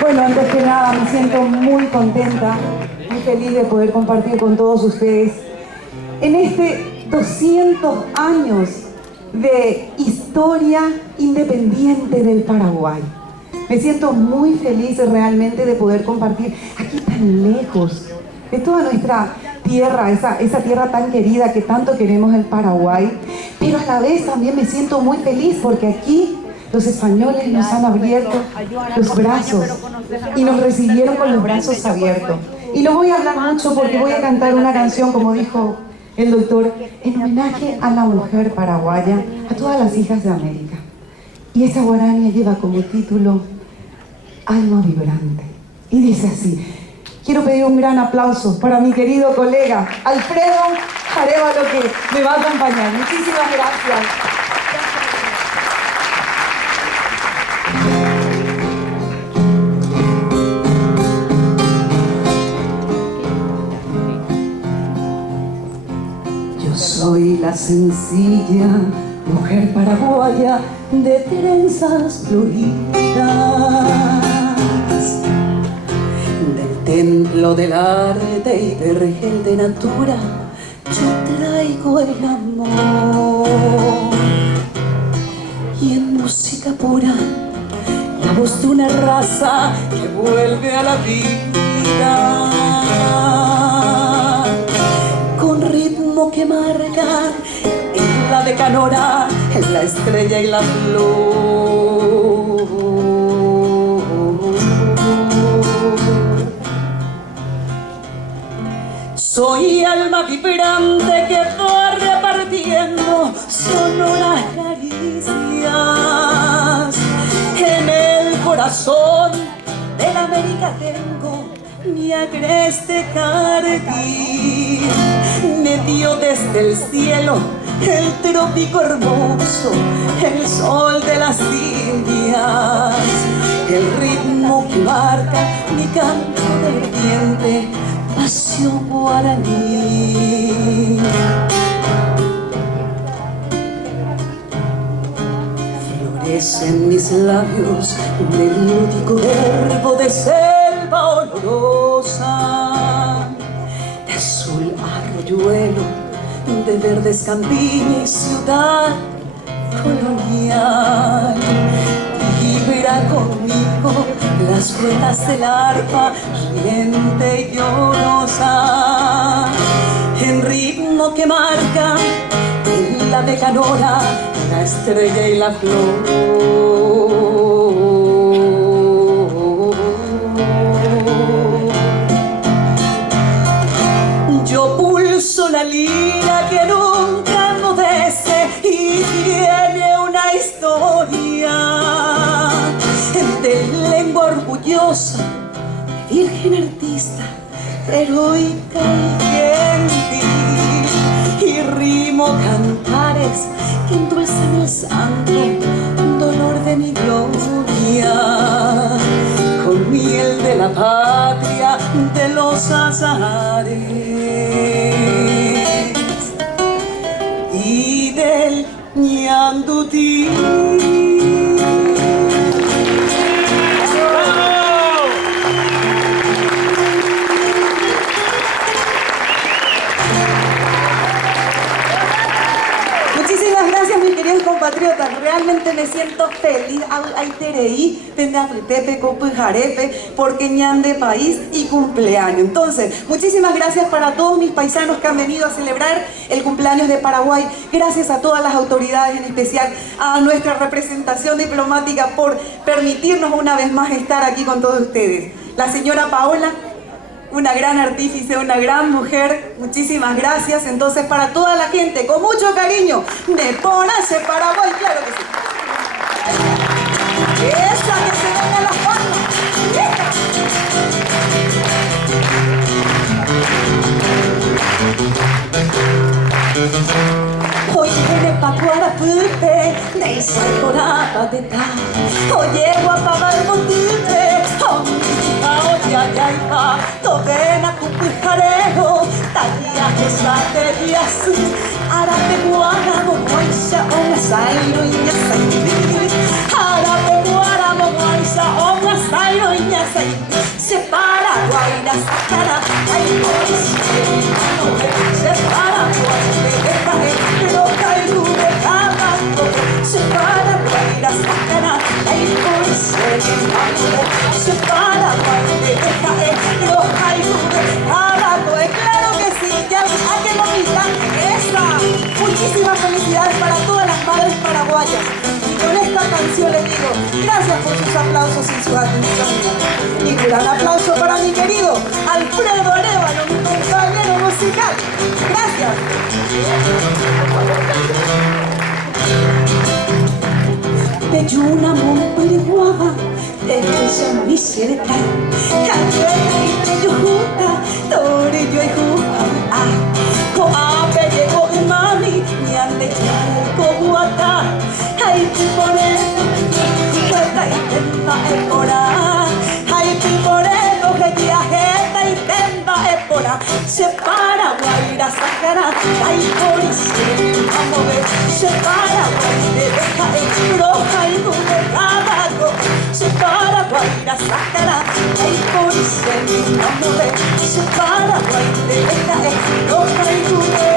Bueno, antes que nada me siento muy contenta, muy feliz de poder compartir con todos ustedes en este 200 años de historia independiente del Paraguay. Me siento muy feliz realmente de poder compartir aquí tan lejos de toda nuestra tierra, esa tierra tan querida que tanto queremos, el Paraguay. Pero a la vez también me siento muy feliz porque aquí los españoles nos han abierto los brazos y nos recibieron con los brazos abiertos. Y no voy a hablar mucho porque voy a cantar una canción, como dijo el doctor, en homenaje a la mujer paraguaya, a todas las hijas de América. Y esa guarania lleva como título Alma Vibrante. Y dice así. Quiero pedir un gran aplauso para mi querido colega Alfredo Arévalo, que me va a acompañar. Muchísimas gracias. Yo soy la sencilla mujer paraguaya de trenzas floridas, del templo del arte y vergel de natura, yo traigo el amor. Y en música pura, la voz de una raza que vuelve a la vida, con ritmo que marca en la de Canora, en la estrella y la flor. Soy alma vibrante que va repartiendo sonoras caricias en el corazón de la América. Tengo mi agreste carquín, me dio desde el cielo el trópico hermoso, el sol de las Indias, el ritmo que marca mi canto de pasión guaraní. Florecen mis labios melódico verbo de selva olorosa, de azul arroyuelo, de verdes campiña y ciudad colonial. Vibra conmigo las ruedas del arpa riente y llorosa, en ritmo que marca en la de Canora, la estrella y la flor. Yo pulso la lira que nunca enmudece y tiene una historia de lengua orgullosa, de virgen artista, heroica y gentil, y rimo cantares que endulzan el santo dolor de mi gloria, con miel de la patria de los azahares y del ñandutí. Compatriotas, realmente me siento feliz al Tereí, Tepe, Copujarepe, porque ñan de país y cumpleaños. Entonces, muchísimas gracias para todos mis paisanos que han venido a celebrar el cumpleaños de Paraguay. Gracias a todas las autoridades, en especial a nuestra representación diplomática por permitirnos una vez más estar aquí con todos ustedes. La señora Paola, una gran artífice, una gran mujer, muchísimas gracias. Entonces, para toda la gente, con mucho cariño, de Ponace, Paraguay, claro que sí. Esa, que se vengan las palmas. Hoy viene pa' Cuarapute, de Isaicorapa de ta. Oye, guapa, el montite, Yayaipa, Tobena, Cupijarero, Talia, Josate, Yasu, Arape, Guaramo, Moisa, Onga, Sairo, y Yasairi, Arape, Guaramo, Moisa, Onga, Sairo. les digo, gracias por sus aplausos y sus atenciones. Y un gran aplauso para mi querido Alfredo Arévalo, mi compañero musical. Gracias. Belluna Montpeliguaba, Teresa Miserta, Cañuela y Teyujuta, Torillo y Jujuta, Coape llegó mami, mi ande Coguata, hay Piporeto, Jeta y Tenda Epora, hay Piporeto, Jeta y Tenda Epora, se para Guaira Sacra, hay policía, vamos a ver, se para Guaira, roja y nube caballo, se para Guaira Sacra, hay policía, vamos a ver, se para Guaira, roja y nube